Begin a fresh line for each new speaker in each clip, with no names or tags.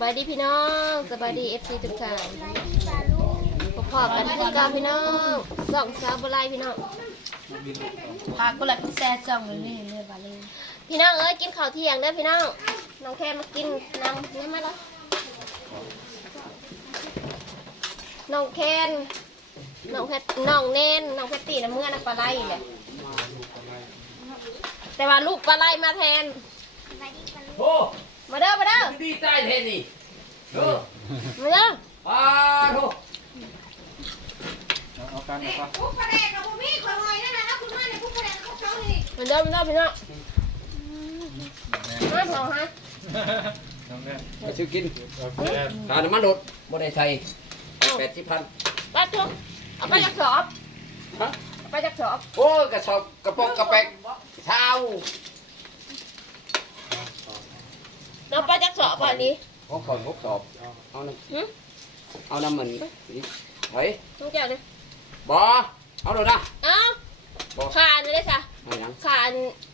บายดีพี่น้องสบายดีเอฟซีทุกท่านพบกันคือเกับพี่น้องสองสาวบลายพี่น้อง
พาก็เลยแซ่จ่องเลยนี่เลยบาเลย
พี่น้องเอ้ยกินข้าวเที่ยงเด้อพี่น้องน้องแค่มากินน้ำนี่มาแล้วน้องแคนน้องแคทน้องเน้นน้องแคตตี้น้ำเมื่อน้ำปลาไหลแหละแต่ว่าลูกปลาไหลมาแทน
โอ้
มาเด้อมาเด้อ
ดีใจแท้นี่เออ
มาเด้อ
อ่าโธ่
เอากันเอากัน
ผู้ประเด็นกับผู้มีคนลอยนั่นนะนะคุณแม่ในผู้ประเด็นของเขานี่
มาเด้อมาเด้อพี่น้องมาพอฮะ
น้องแม่
ไปซื้อกิน
โอเค
ทานน้ำมันรถบ่ได้ใส่แปดสิบพัน
ไปทุกเอาไปจากสอบ
ฮะ
เอาไปจากสอบ
โอ้ยกระสอบกระปองกระแปกเช้า
เราไปจากสอบอันนี้
พกก่อนพกสอบ เอาน้
หึำ
เอาน้ำมันนี่เฮ้ย
ต้องแก้วเลย
บ่เอาเลยนะ
เอ้า
บ่
ขานเลยค่ะ
เอาหยัง
ขาน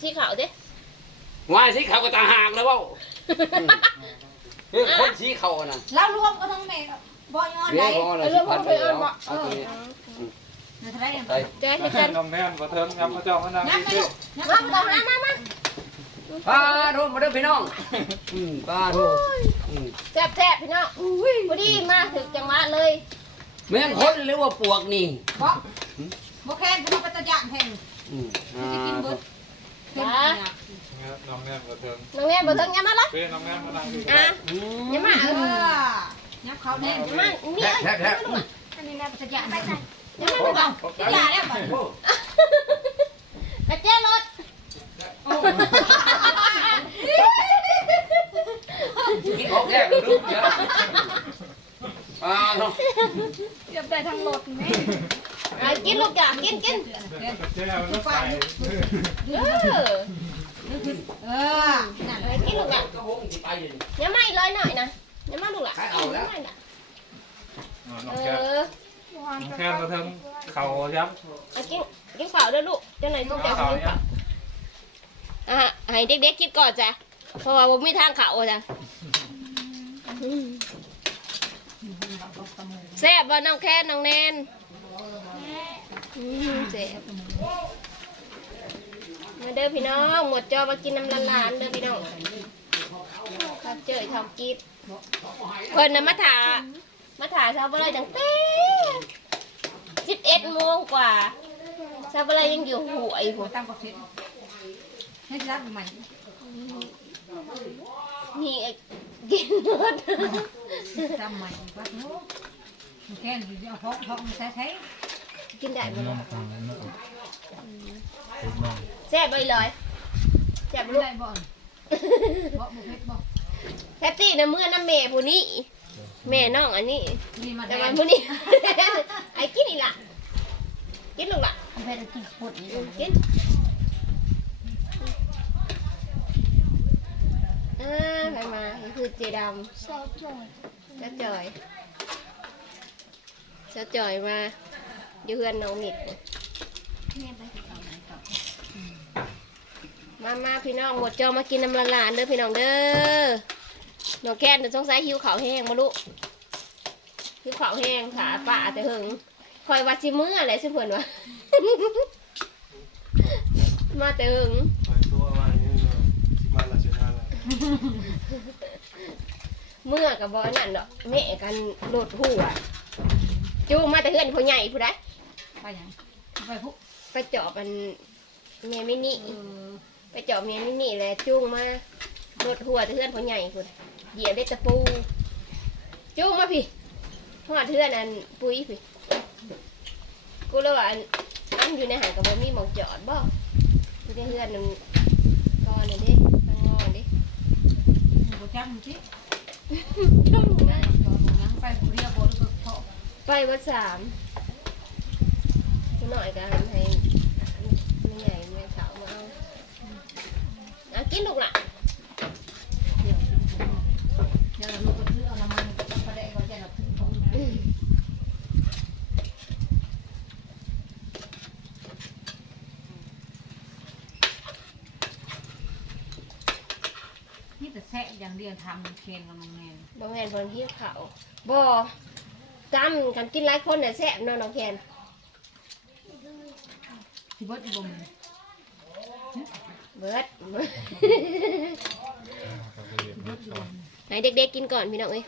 ที่เขาเด้
วายสีขาวก็ต่างหากแล้วเว้าเฮ้ยคนสีขาวอะน่ะ
แล้วรวมก็ทั้งแม่บ่อยอน
เรี
ไหน
ยกว่าอะไร
เรื่
สิ
อง
พัน
เค
ไป
ยเอิ
แล้
ญ
ว
บอก
เอาตัวนี้
ในทะเล
ไป
เจ๊ให้กัน
น้องแม่มาเทิมครับพระเจ้ามานั่ง
น้ำไม่
ที่
ลูก
มามามามามา
ป้าโทษมาเด้อพี่น้องอืมป้าโทษอืม
แซ่บแซ่บพี่น้องอุ้ยพอดีมาถึงจังหวะเลย
แม่งคนหรือว่าปวกนี่
บ่บ่แค่นผู้ประตะยานแห่ง
อืมอ่า
จะกินเบิด
จ้า
น้องแม่มาเทิม
น้องแม่บ่ถึงยังมาละ
เป้น้องแม่มานั่งที่
อะ
อืม
ยังมา
เอ
เออ
อยับเขาแน่
ยังมานี่
แท้
เอ้ย
แท้แท้
อันนี้แม่ประตะยานไปใส่
ยังมา
โอ้
ดูก่อน
โอ้
อย่าแล้วบ่
โอ้
กระเจี๊ยรถ
กินของแท้มันรู้เยอะอ่าเนาะ
เก็บได้ทั้งรถแม่
อะกินลูกจ้ะกินกิน
เจ้าลูกไป
เออ
เออนั่น
ไปกินลูกอะ
ก็หงสิไปอยู่นี่
ยังไม่เลยหน่อยนะยังมาลูกอะ
ให้เอาแล้ว
ยังไม่น่ะ
น้อง
เอ
แก้ว
อ
น้องแก้วมาเทิมเข่ายับ
เอากินกินข้าวด้วยลูกเจ้าไหนต้อง
เข่า
จะกิน
ยั
ข้า
บ
วอะให้เด็กๆกินก่อนจ้ะเพราะว่าผมมีทางเขาจ้ะอืม แซ่บบ่น้องแค่น้องแนนอืมแซ่บมาเด้อพี่น้อง หมดจอมากินน้ำละลานๆเด้อพี่น้องข้าวเจยทำกิดเพิ่นน่ะมาถามาถาชาวบ้านตั้งแต่สิบเอ็ดโมงกว่าชาวบ้านยังอยู่หวยผม
ตามกับเสร็จให้รับใหม่
นี่ไอ้ กินหมด
จำใหม่ว่าโน้แค่นี้เอาเพาะเพาะมาใช้ใช้
กินได้ไหมแซ่บไปเลยแซ่บ
ไม่
ลูก
ได้บ่อนบ่บ่เผ็ดบ่
แพตตี้นะเมื่อน้ำแม่ผู้นี้แม่น้องอันนี้
นี่มา
แต่
ได้
วันผู้นี้ไอ้กินอีกล่ะกินลูกล่ะ
เผ็ดกินปวดนี่
อืมกิน อ่าใครมานี่คือเจดำจ้าจ่อยเจ้าจอยเจ้าจอยมาอยู่เพื่อนน้องมิดมามาพี่น้องหมดจอมากินน้ำละลานเด้อพี่น้องเด้อน้องแคนเดี๋ยวสงสัยหิวข้าวแห้งมาลูกหิวข้าวแห้งขาป่าแต่หึงคอยวัดชิมืออะไรสิเพื่อนวะ มาแต่หึง
ไปตัวว่านี่มาละชนะละ
เมื่อกับบอนั่นดอกแม่กันโหลดหัวจูงมาแต่เพื่อนพ่อใหญ่ผู้ใด
ไปยังไปพุ
ไปจอบมันเมียมินิ
เออ
ไปจอบเมียมินิแล้วจูงมาโหลดหัวแต่เพื่อนพ่อใหญ่ผู้เหยียบได้ตะปูจูงมาพี่หอดเพื่อนอันปุ้ยพี่กูเลยว่าอันอันอยู่ในหางกับบ่มีหมองจอดบ่อยู่ในเพื่อนนึงก้อนน่ะเดิตั้งงอนเดิ
บ่ จำสิ
จูงได้
จอดยังไปผู้เดียวบ่หรือเพาะ
ไปวันสามหน่อยกันให้ไม่ใหญ่ไม่ขาวมาเอาเอากินลูกละ
เดี๋ยวเดี๋ยวลูกก็ถือเอาน้ำมันไปได้ก็จะรับถึงของ นี่แต่แซะอย่างเดียวรียนทำเคนกับน้องแนน
บ่แม่นเพิ่นหิวข้าวบ่จำกันกินหลายคนน่ะแซ่บเนาะน้องแคน
ที่วัดบ่ม
เบิด
วัดบ่ม
ให้เด็กๆกินก่อนพี่น้องเอ้ย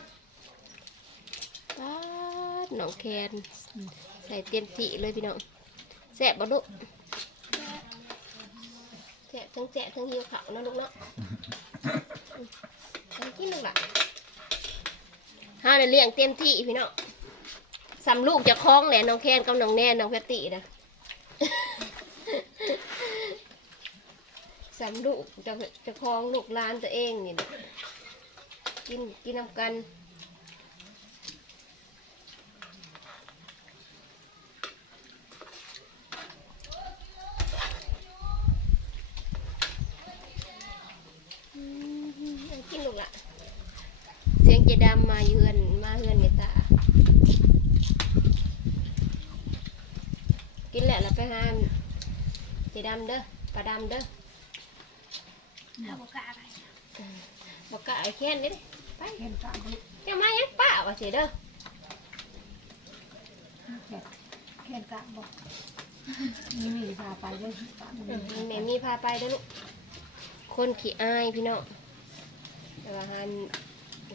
ป๊าดน้องแคนใส่เต็มที่เลยพี่น้องแซ่บบ่ลูกแซ่บทั้งแซ่บทั้งหิวข้าวเนาะลูกเนาะ กินลูกล่ะห้าน่ะเลี้ยงเต็มที่พี่น้องสำลูกจะคล้องแหละน้องแค้นกับน้องแน่น้องแพตตินะสำลูกจะจะคล้องลูกหลานตัวเองนี่นะกินกินน้ำกัน อืมเอากินลูกละเสียงเจ ดำมาเยือนมาเฮือนเมตากินแหละเราไปหาเจดำเด้อปลาดำเด้อ
เอาบ่กล้าไป
บอกกะไอ้แค้นเด้อไป
เคนกะบ่
แกมายังป้าว่าเสียเด้อ
เคนกะบ่นี่มีพาไปด้วยกะ
อืมแม่มีพาไปเด้อลูกคนขี้อายพี่น้องแต่ว่าหัน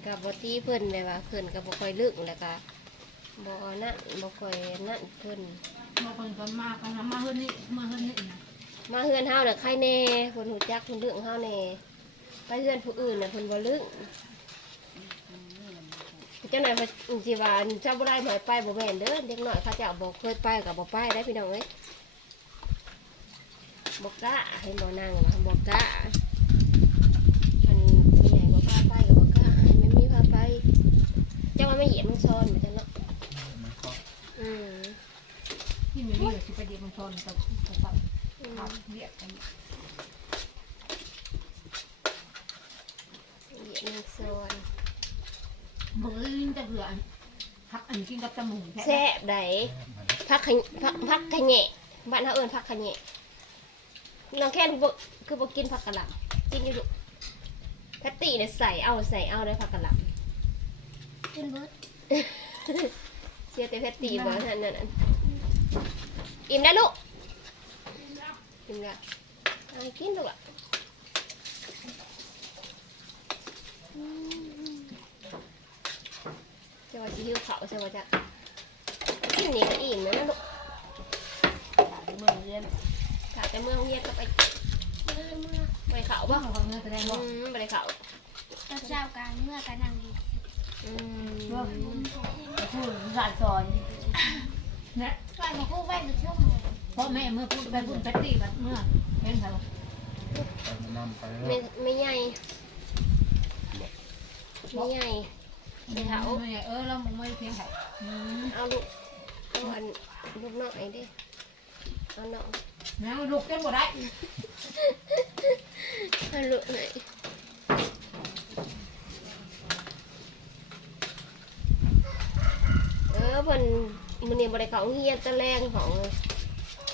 กับบตี้เพิ่นแบบว่าเพิ่นกับ่ค่อยลึกแล้วก็บ่นั่นบ่ค่อยนั่นเพิ่น
บางคนก็มากันมาเฮือนนี่มาเฮือนนี่นะ
มาเฮือนเฮาน่ะใครแน่เพิ่นหูจักเพิ่นเรื่องเฮาแน่ไปเฮือนผู้อื่นน่ะเพิ่นบ่ลึกเจ้าหน่อยเพิ่นสิว่าเจ้าบ่ได้หมายไปบ่แม่นเด้อเด็กน้อยเขาเจ้าบ่เคยไปก็บ่ไปได้พี่น้องเอ้ยบ่กล้าให้บ่นั่งว่าบ่กล้าอันผู้ใหญ่บ่พาไปก็บ่กล้าให้แม่มีพาไป เจ้าไม่เหยียบมันซ้อนเหมือนกันเนาะอืม
ที่มีนี่ไปเดียบางชนกับกับกับขับเรียกกัน
เหยียบมันซ้อน
มือลิ้นจะเบื่อพักอันกินกับจมูก
แซ่บไดพักขะพักพักขะบ้านเฮาเอิ้นพักขะน้องแค่นบคือบกินผักกะหล่ำกินอยู่ลูกแพตตี้เนี่ยใส่เอาใส่เอาได้ผักกะหล่ำ
กินเบิดำ
เสียแต่แพตตี้บ่นั่นนั่นนั่นอิ่มแล้วลูก อิ่มแล้วเอาให้กินลูกอะอืมจะว่าสิหิวข้าวใช่บ่จ๊ะกินนี่ก็อิ่มแล้วนะลูก
เมืองเรียน
ถ้าแต่เมืองเวียดก็ไปเมื่อเมื่อไปเขา
ว่า
บ่
เขาเงินแสดง
อื
ว่าม
ไปเขา
เจ้าการเมื่อกันนั่งดี
อืม
พูดสายซอยเนี่ย
ก่อนมาคู่ไว้เป็นชั่วโมง
เพราะแม่เมื่อพูดไปพูดแป๊ตตี้แบบเมื่อ นี้
บ่ได้เข้าโรงเรียนตะแรงของ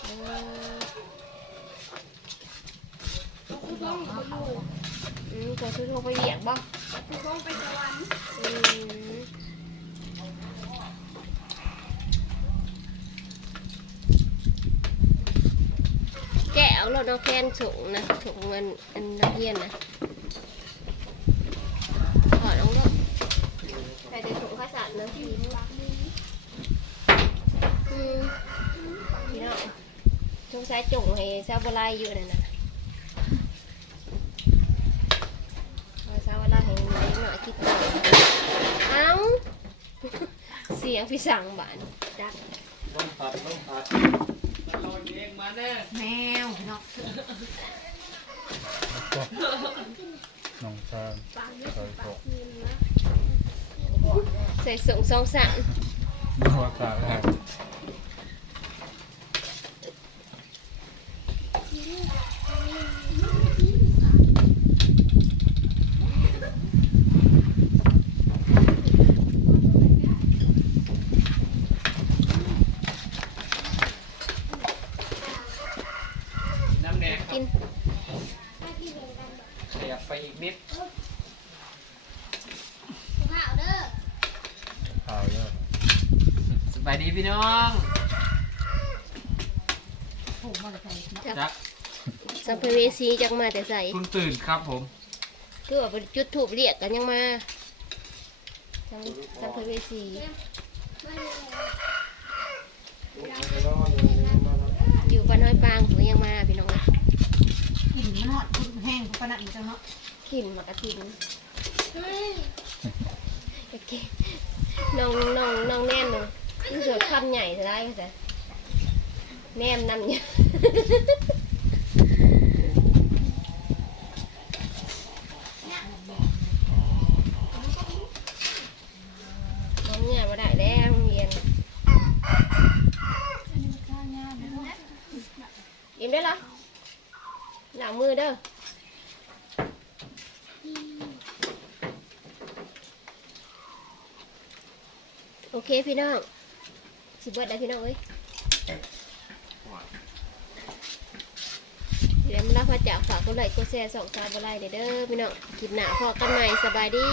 เอออืมก็คือโทรไปเหยียบบ่
ทุกคนไปสวรรค์
อืมแกะเอารถเอาแคนสูงนะสูงเงินอันนักเรียนนะถอดลงรถใส่ในถุงข้าวสารนะพี่อืม พี่น้องสงสัยจุ่งให้ซาบไลอยู่นั่นนะเอาซาบไลให้หน่อยหน่อยคิดตัวเอ้าเสียงพี่สั่งบานจัก
ต้องตัดต้องตัดเราเองมาแน่
แมวเนาะ
น้องชายใส่กบ
ใส่ส่งสองสั่ง
หัวขาดแล้ว
น้ำแดง
กิน
ขยับไปอีกนิดข้าวเด้
อข่าวเด้อสบายดีพี่น้อง
จัก
สัพมภเวสีจักมาแต่ใส่
คุณตื่นครับผม
คือว่าจุดถูกเรียกกันยังมาสัพมภเวสีอยู่บนน้อยปางผมยังมาพี่น้อง
กลิ่นมันหอดคุณแห้งขนาดนี้จังเนาะ
ขินมากระทินโอเคน้องน้องน้องแน่นเลยรู้สึกคำใหญ่จะได้ไหมจ๊ะแนมนำเนี่ย น้องเนี่ยมาได้แล้วโรงเรียนยิ้มได้เหรอหลังมือเด้อโอ เคพี่น้องสิบเบิดได้พี่น้องเอ้ยเดี๋ยวมารับมาจากฝากกดไลค์กดแชร์สองสามกดไลค์เด้อพี่น้องคลิปหน้าพอกันใหม่สบายดี